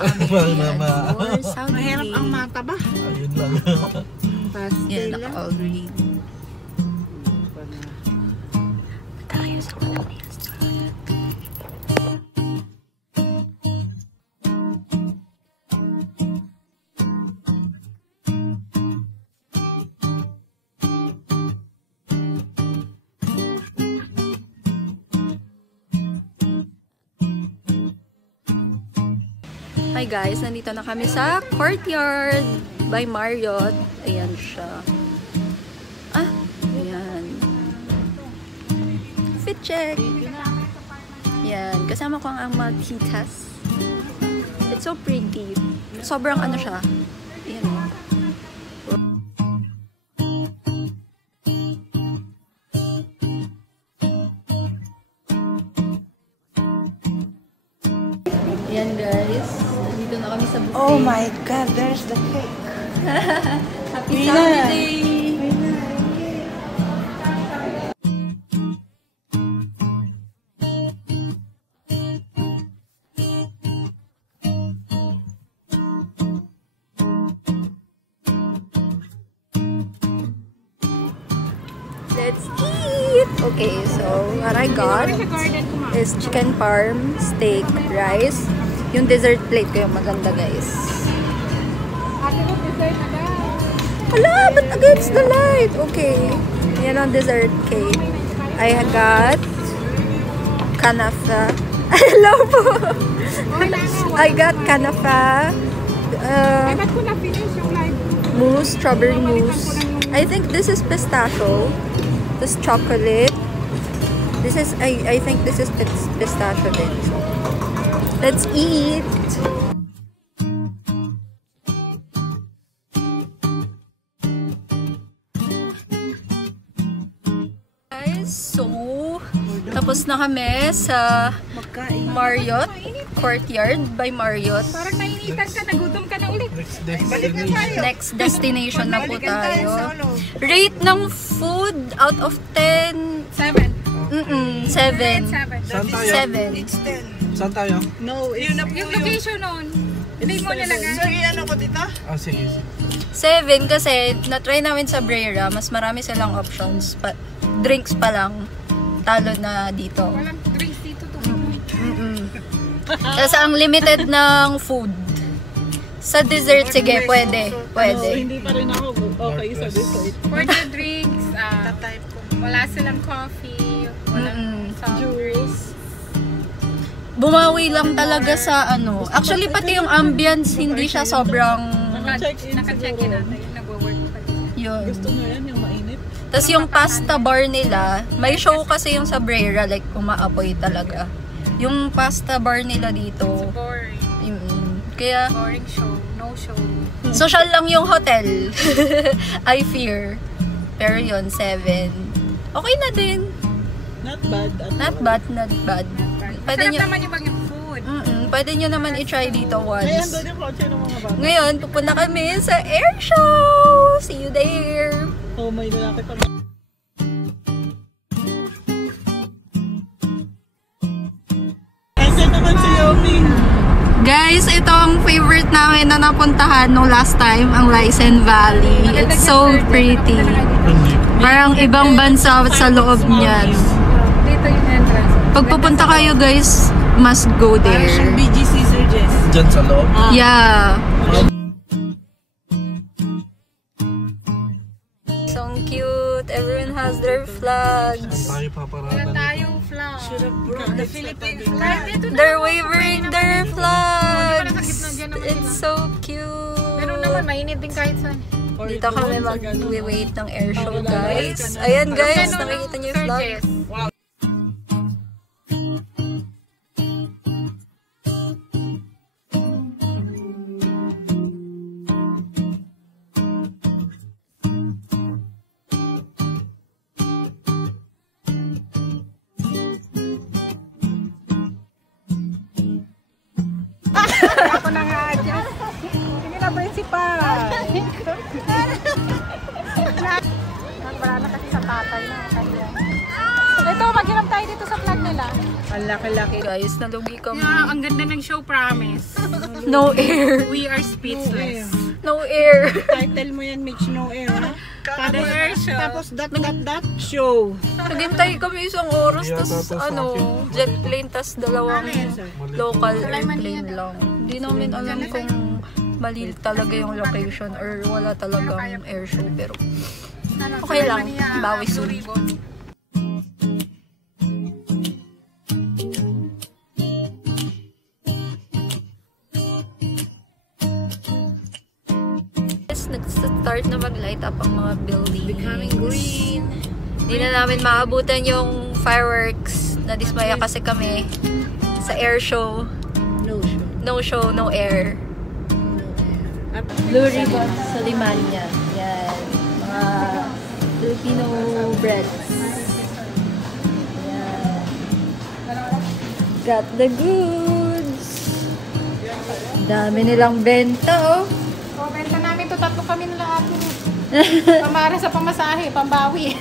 kami for South Mahirap ang mata ba? Ayun lang. Yan, naka-all green. Tayo sa Pilipinas. Hi guys, nandito na kami sa Courtyard by Marriott. Ayan siya. Ayan. Fit check. Ayan. Kasama ko ang mga titas. It's so pretty. Sobrang ano siya. Ayan. Ayan guys. Dito na kami sa buffet. Oh my God, there's the cake. Happy Saturday! Let's eat! Okay, so what I got is chicken parm, steak, rice. Yung dessert plate ko yung maganda guys. Hala, but against the light. Okay. Yan ang dessert cake. I got kanafa. Hello po. I got kanafa. Mousse, strawberry mousse. I think this is pistachio. This chocolate. This is, I think this is pistachio din. So, let's eat. So, tapos na kami sa Marriott Courtyard by Marriott. Parang nainitan ka, nagutom ka na ulit. Next destination na po tayo. Rate ng food out of 10. 7. 7. 7. It's 10. Saan tayo? No, yung location nun. Hindi mo nilagay. So, ano ko dito? Sige. 7 kasi na-try namin sa Brera. Mas marami silang options. Drinks pa lang. Talo na dito. Walang drinks dito to. Kasi ang limited ng food. Sa dessert, sige, pwede. Hindi pa rin ako okay sa dessert. For the drinks, wala silang coffee, walang juice. Bumawi lang talaga sa ano. Actually, pati yung ambience, hindi siya sobrang... Naka-check-in natin. Nagwo-work pa din. Yun. Gusto mo yan, yung mainit? Tapos yung pasta bar nila, may show kasi yung sa Brera, like umaapoy talaga. Yung pasta bar nila dito. It's boring. Kaya... Boring show. No show. Social lang yung hotel. I fear. Pero yun, 7. Okay na din. Not bad. Not bad. Pwede Sarap nyo, naman yung bagong food. pwede nyo naman i-try dito once. Ay, andun yung kotse ng mga bata. Ngayon, pupunta kami sa air show! See you there! Oh, may lalaki pa. Asan naman si Yomi? Guys, ito ang favorite namin na napuntahan no last time, ang Lysen Valley. It's so pretty. Parang ibang bansa sa loob niyan. Dito yung entrance. Pag pupunta kayo guys, must go there. Parang BGC Sir Jess. Diyan sa loob? Yeah. So cute. Everyone has their flags. Tayo paparada. Wala tayong flag. The Philippines. They're waving their flags. Sa gitna dyan naman It's so cute. Pero naman, mainit din kahit saan. Dito kami mag-wait ng air show guys. Ayan guys, nakikita niyo yung flag. Ako na nga dyan. Sige na, principal. Wala na kasi sa tatay na kanya. Ito, tayo dito sa vlog nila. Ang laki-laki. Guys, nalugi kami. Yeah, ang ganda ng show, promise. No air. We are speechless. No air. Title mo yan, Mitch, no air, ha? Kada air show. Tapos show. Naghintay kami isang oras, Yeah, tas tapos ano, jet plane, tas dalawang local airplane lang. Hindi namin alam kung mali talaga yung location or wala talagang air show, pero okay lang, bawi soon. Nag-start na mag-light up ang mga buildings. Becoming green. Hindi na namin maabutan yung fireworks. Nadismaya kasi kami sa air show. No show, no air. Blue ribbon sa Limania. Yan. Mga Filipino breads. Yan. Got the goods. Dami nilang benta, oh. O, benta namin to. 3 kami nila atin. Pamara sa pamasahe, pambawi.